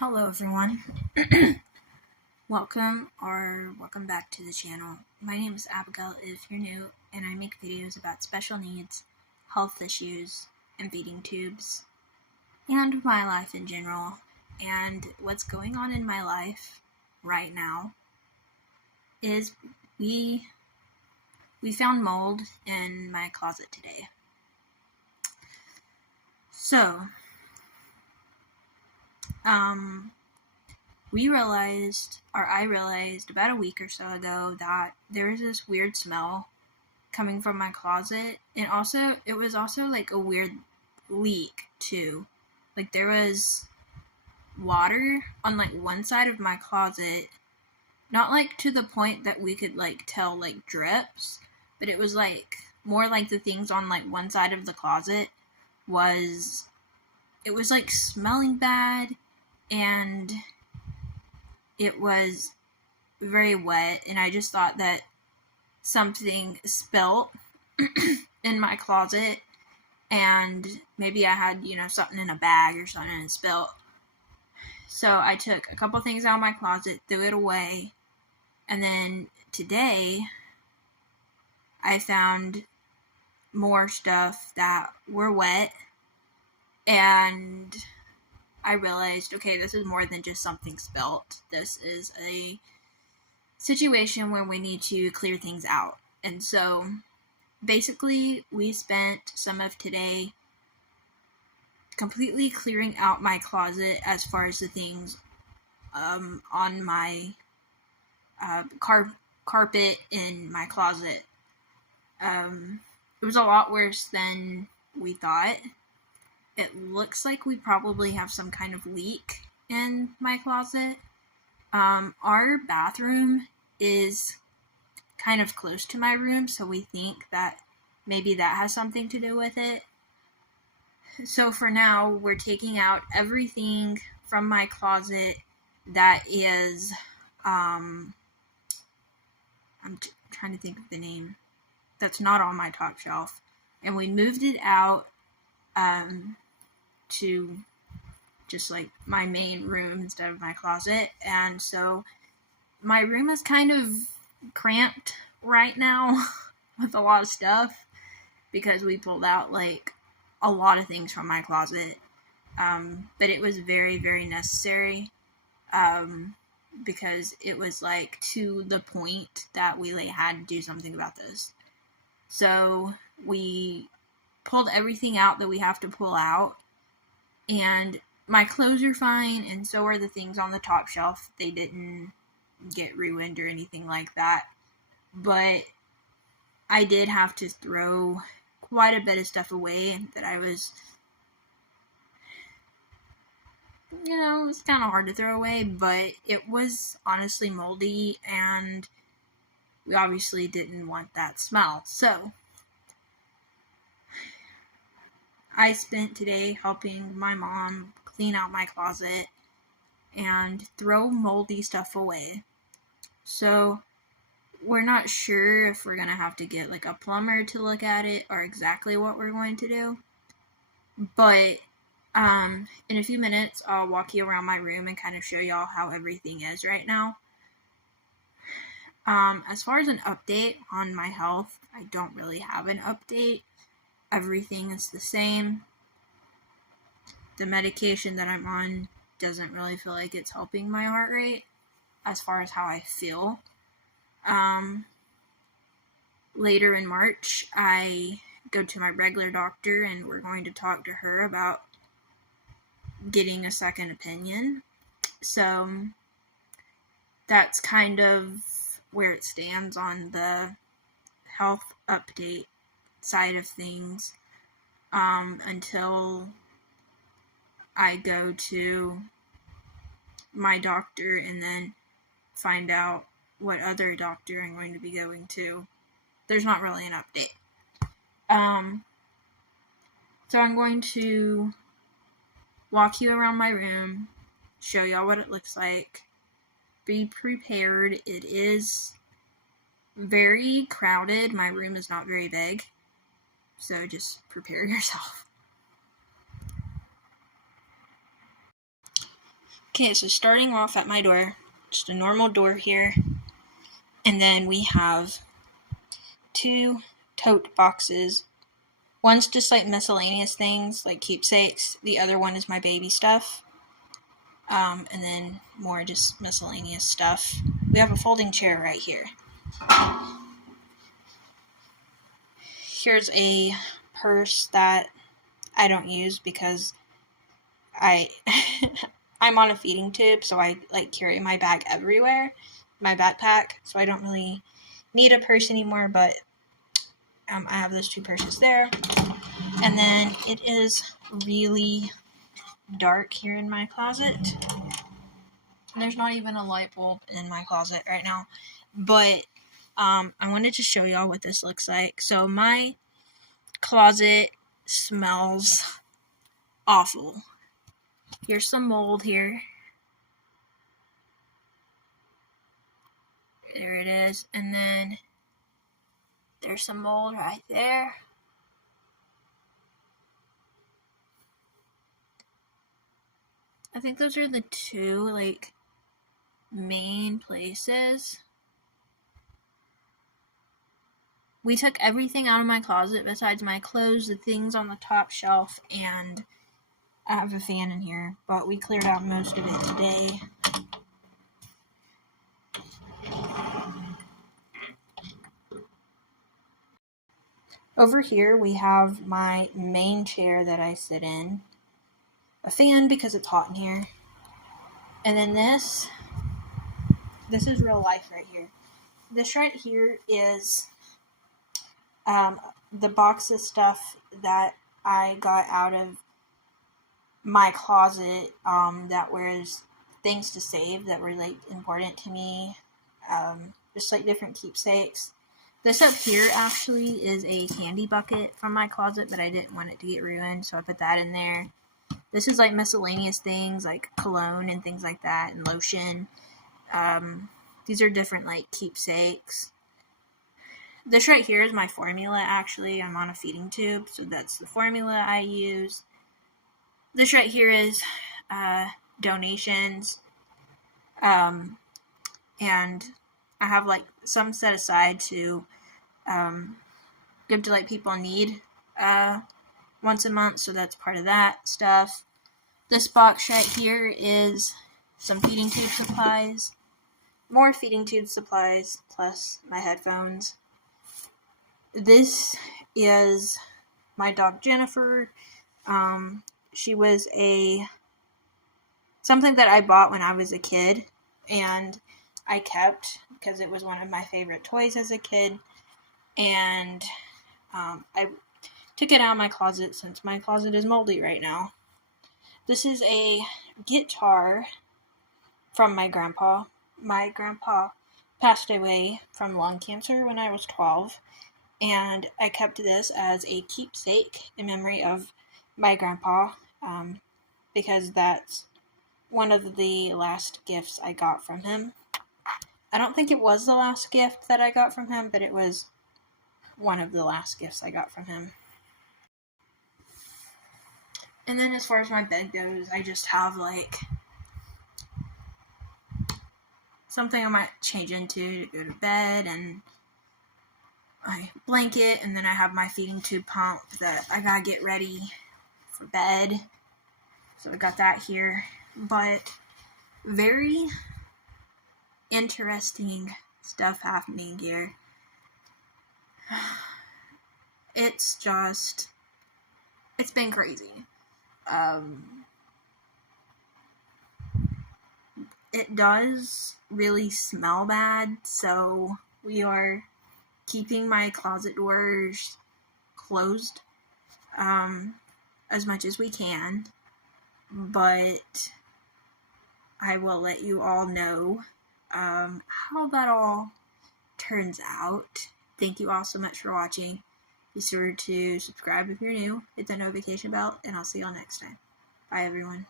Hello everyone. Welcome back to the channel. My name is Abigail if you're new, and I make videos about special needs, health issues, and feeding tubes, and my life in general. And what's going on in my life right now is we found mold in my closet today. So, I realized about a week or so ago that there was this weird smell coming from my closet, and it was also like a weird leak too. Like there was water on like one side of my closet, not like to the point that we could like tell like drips, but it was like more like the things on like one side of the closet was like smelling bad, and it was very wet, and I just thought that something spilt in my closet, and maybe I had, something in a bag or something and it spilt. So I took a couple things out of my closet, threw it away, and then today I found more stuff that were wet, and I realized, okay, this is more than just something spilt. This is a situation where we need to clear things out. And so basically we spent some of today completely clearing out my closet as far as the things on my carpet in my closet. It was a lot worse than we thought. It looks like we probably have some kind of leak in my closet. Our bathroom is kind of close to my room, so we think that maybe that has something to do with it. So for now, we're taking out everything from my closet that is, I'm trying to think of the name, that's not on my top shelf. And we moved it out to just like my main room instead of my closet. And so my room is kind of cramped right now with a lot of stuff because we pulled out like a lot of things from my closet. But it was very, very necessary because it was like to the point that we like had to do something about this. So we pulled everything out that we have to pull out, and my clothes are fine, and so are the things on the top shelf. They didn't get ruined or anything like that, but I did have to throw quite a bit of stuff away that I was, it's kind of hard to throw away, but it was honestly moldy, and we obviously didn't want that smell. So I spent today helping my mom clean out my closet and throw moldy stuff away. So we're not sure if we're going to have to get like a plumber to look at it or exactly what we're going to do. But in a few minutes, I'll walk you around my room and kind of show y'all how everything is right now. As far as an update on my health, I don't really have an update. Everything is the same. The medication that I'm on doesn't really feel like it's helping my heart rate as far as how I feel. Later in March, I go to my regular doctor, and we're going to talk to her about getting a second opinion. So that's kind of where it stands on the health update side of things, until I go to my doctor and then find out what other doctor I'm going to be going to. There's not really an update. So I'm going to walk you around my room, show y'all what it looks like. Be prepared. It is very crowded. My room is not very big, so just prepare yourself. Okay, so starting off at my door, just a normal door here, and then we have 2 tote boxes. One's just like miscellaneous things, like keepsakes. The other one is my baby stuff. And then more just miscellaneous stuff. We have a folding chair right here. Here's a purse that I don't use because I'm on a feeding tube, so I like carry my bag everywhere, my backpack, so I don't really need a purse anymore, but I have those 2 purses there. And then it is really dark here in my closet. There's not even a light bulb in my closet right now, but I wanted to show y'all what this looks like. So my closet smells awful. Here's some mold here. There it is. And then there's some mold right there. I think those are the 2 like main places. We took everything out of my closet besides my clothes, the things on the top shelf, and I have a fan in here, but we cleared out most of it today. Over here we have my main chair that I sit in, a fan because it's hot in here, and then this is real life right here. This right here is the box of stuff that I got out of my closet that was things to save that were like important to me, just like different keepsakes. This up here actually is a candy bucket from my closet, but I didn't want it to get ruined, so I put that in there. This is like miscellaneous things like cologne and things like that, and lotion. These are different like keepsakes. This right here is my formula, actually. I'm on a feeding tube, so that's the formula I use. This right here is donations. And I have like some set aside to give to like people in need once a month, so that's part of that stuff. This box right here is some feeding tube supplies, more feeding tube supplies, plus my headphones. This is my dog Jennifer. She was something that I bought when I was a kid, and I kept because it was one of my favorite toys as a kid, and I took it out of my closet since my closet is moldy right now. This is a guitar from my grandpa. My grandpa passed away from lung cancer when I was 12, and I kept this as a keepsake in memory of my grandpa, because that's one of the last gifts I got from him. I don't think it was the last gift that I got from him, but it was one of the last gifts I got from him. And then as far as my bed goes, I just have like something I might change into to go to bed, and my blanket, and then I have my feeding tube pump that I gotta get ready for bed. So I got that here. But very interesting stuff happening here. It's been crazy. It does really smell bad, so we are keeping my closet doors closed as much as we can, but I will let you all know how that all turns out. Thank you all so much for watching. Be sure to subscribe if you're new, hit the notification bell, and I'll see y'all next time. Bye, everyone.